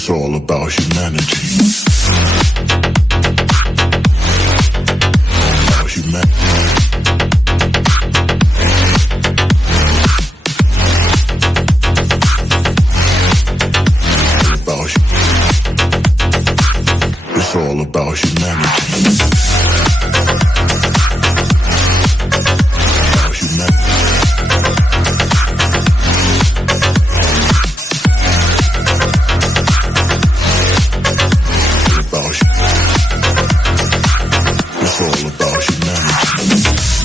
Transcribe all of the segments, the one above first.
It's all about humanity. About humanity. It's all about humanity. About humanity. It's all about humanity.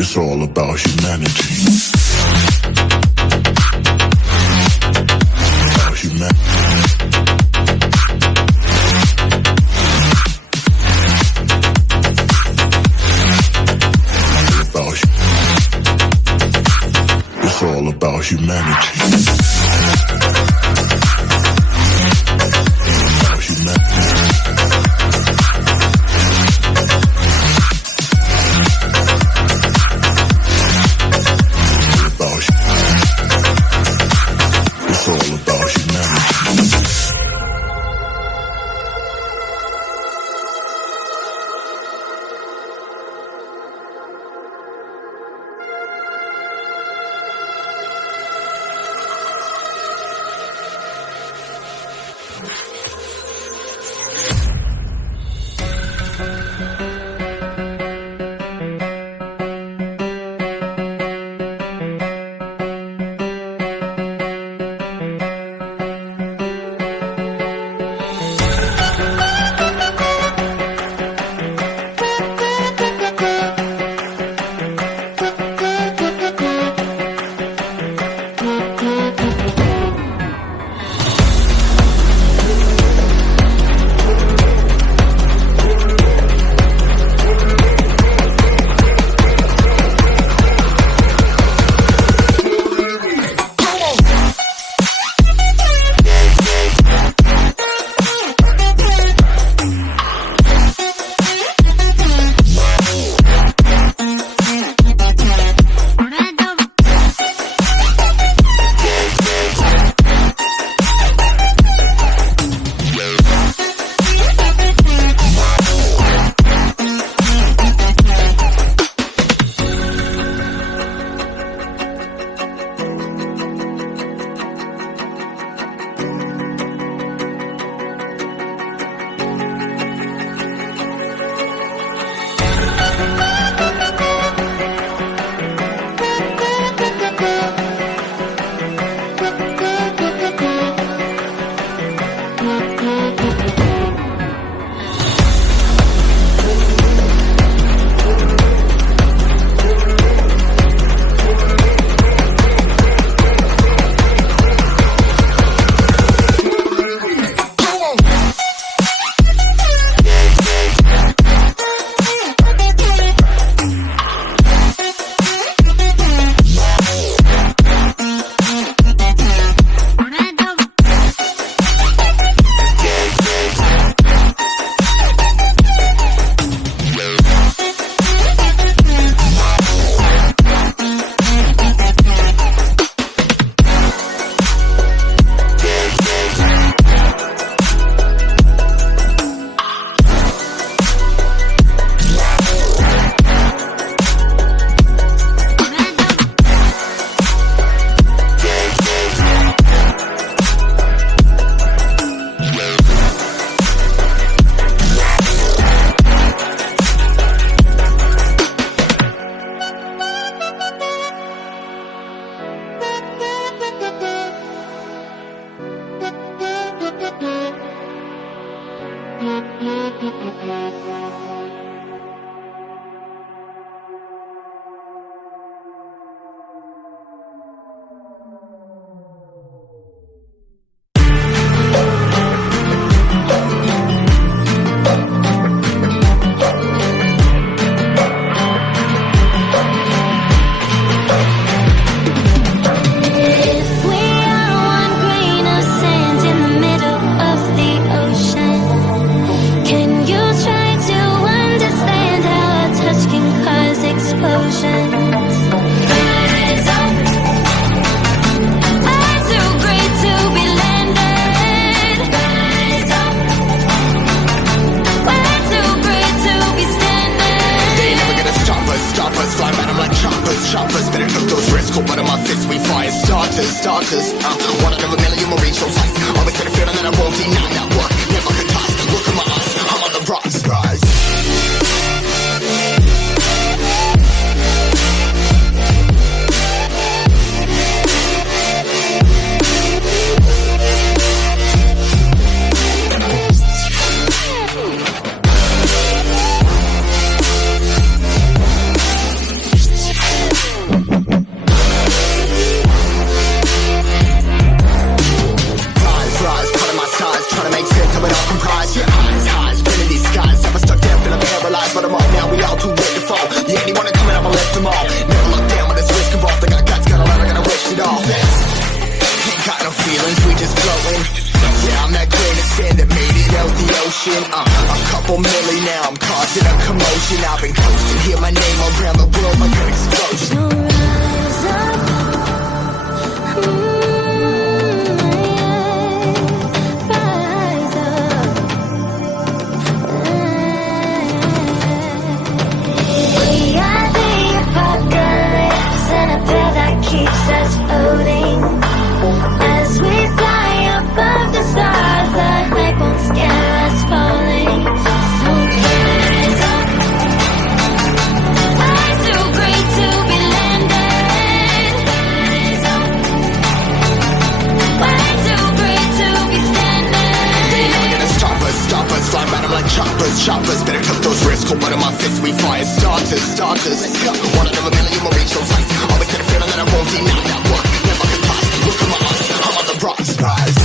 It's all about humanity. About humanity. It's all about humanity. About humanity. It's all about humanity. Choppers, better cook those wrists, cold blood on my fists, we fire starters, one out of a million will reach those heights, always to the feeling that I won't deny that work, never can toss, look at my eyes, I'm on the rocks, rise. A couple milli now, I'm causing a commotion. I've been coasting, hear my name around the world like an explosion. Rise up, rise up. We are the apocalypse, and a pair that keeps us floating. As we fly above the stars, the night won't scare us falling. So rise up. Rise too great to be landed. Rise up. Way too great to be standing. They never gonna stop us, fly by them like choppers, better cook those wrists, cold blood on my fists, we fire starters, let's go. One out of a million will reach those heights, always to the feeling that I won't deny that work, never can toss, look at my eyes, I'm on the rocks, rise.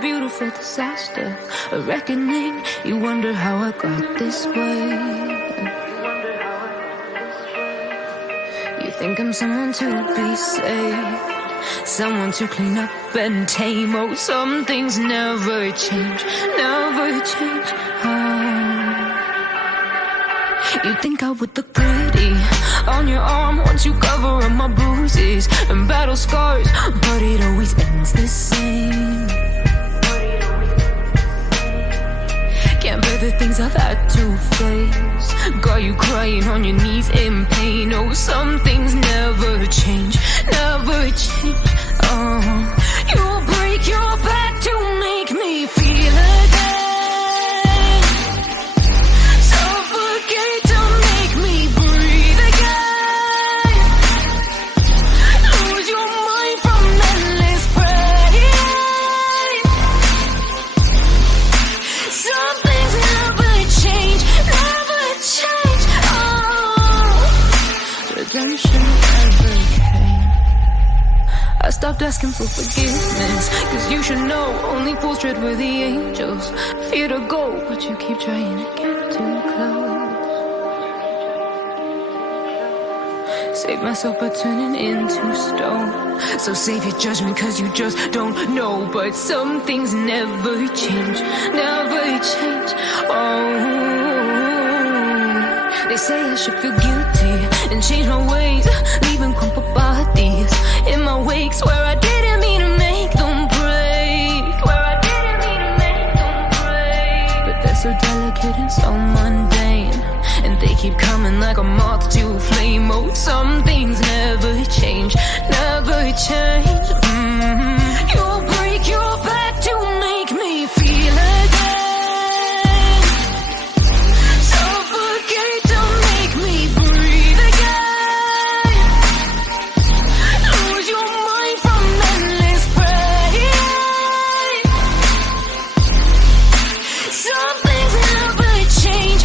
beautiful disaster, a reckoning. You wonder how I got this way. You think I'm someone to be saved, someone to clean up and tame. Oh, some things never change, never change. You think I would look pretty on your arm once you cover up my bruises and battle scars, but it always ends the same. Can't bear the things I've had to face, got you crying on your knees in pain. Oh, some things never change, never change. You'll break your back to make me feel again. I stopped asking for forgiveness, cause you should know only fools tread where the angels fear to go, but you keep trying to get too close. Save myself by turning into stone, so save your judgment cause you just don't know. But some things never change, never change. They say I should feel guilty and change my ways, leaving crumpled bodies in my wake. Swear I didn't mean to make them break, swear I didn't mean to make them break. But they're so delicate and so mundane, and they keep coming like a moth to a flame. Oh, some things never change, never change. You'll break your back to make me feel again. Some things never change.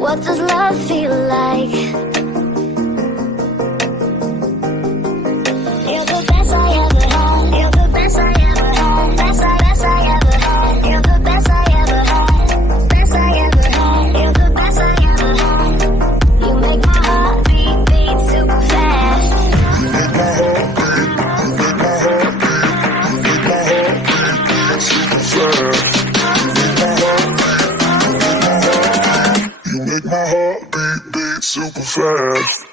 What does love feel like? You're the best I ever had. You're the best I ever had. Best I ever had. You're the best I ever had. Best I ever had. You're the best I ever had. You make my heart beat super fast. You make my heart beat super fast. You make my heart beat super fast.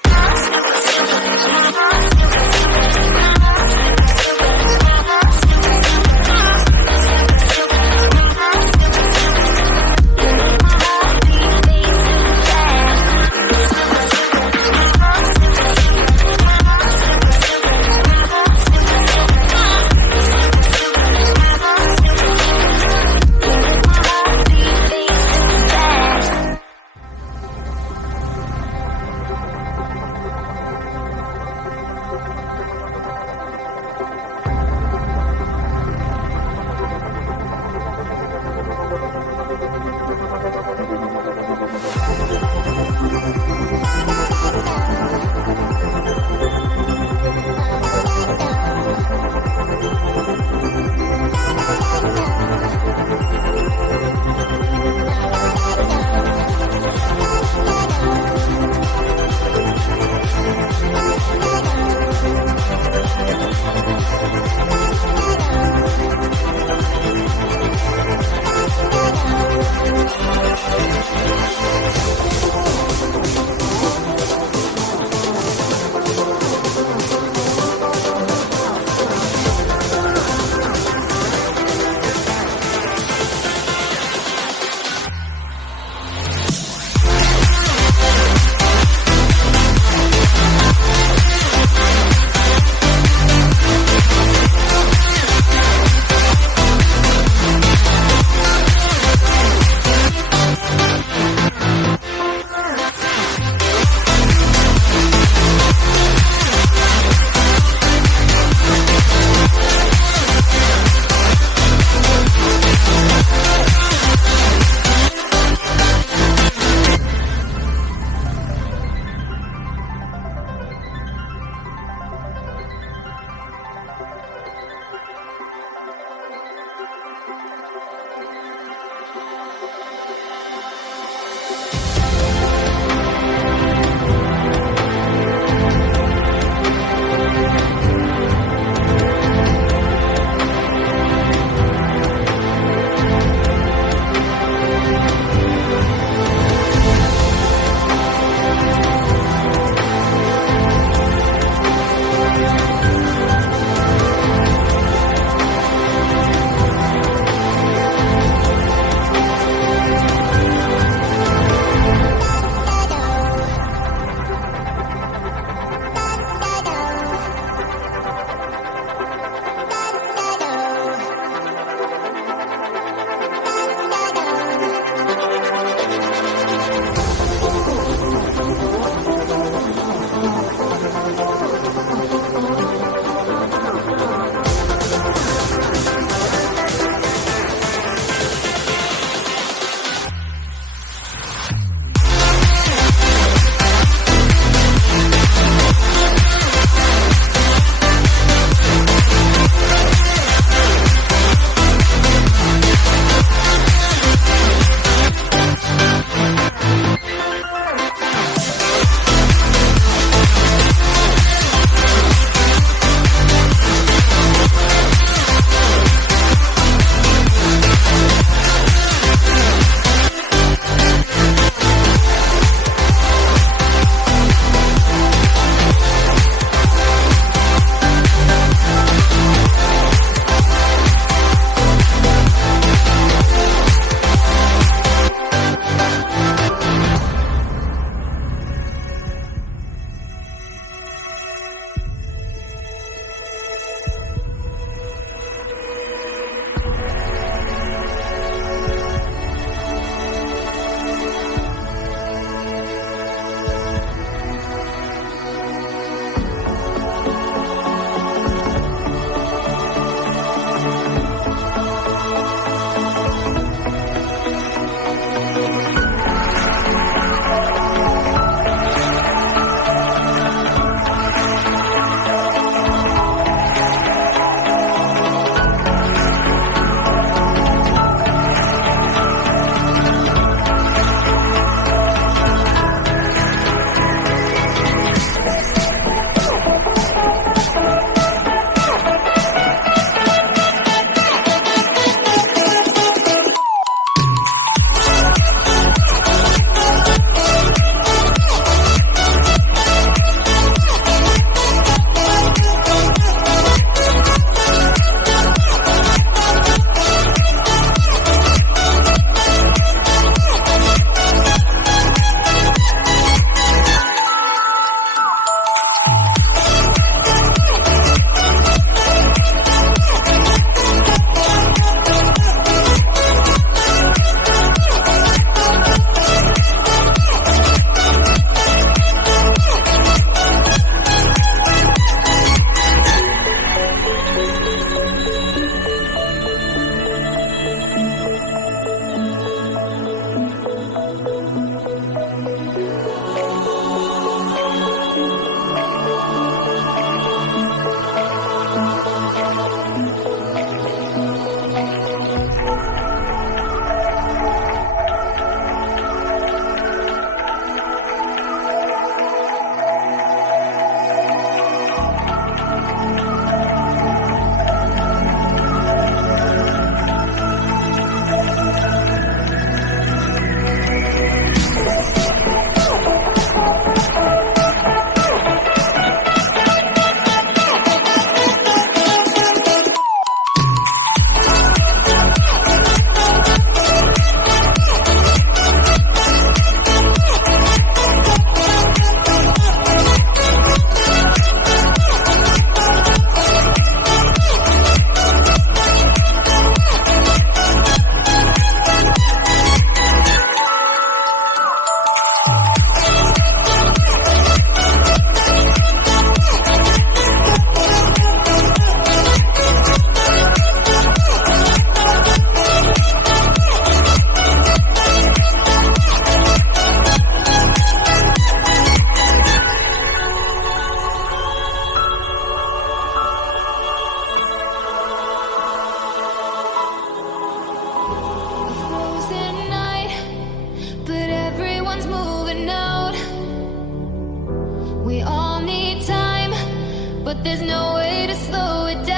There's no way to slow it down.